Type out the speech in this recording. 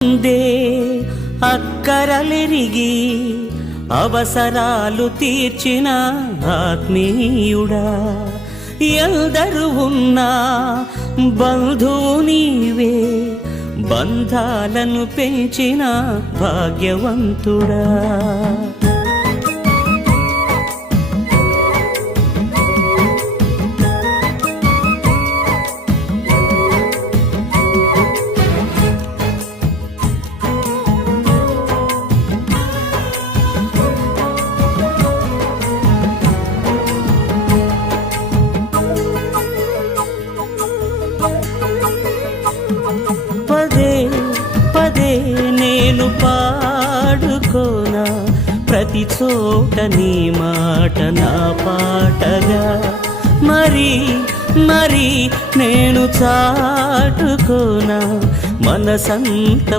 They అక్కరలెరిగి అవసరాలు తీర్చిన ఆత్మీయుడా, ఎందరు ఉన్నా బంధువు నీవే, బంధాలను పెంచిన భాగ్యవంతుడా. పదే పదే నేను పాడుకోనా ప్రతి చోట నీ మాట నా పాటగా, మరి మరి నేను చాటుకోనా మనసంత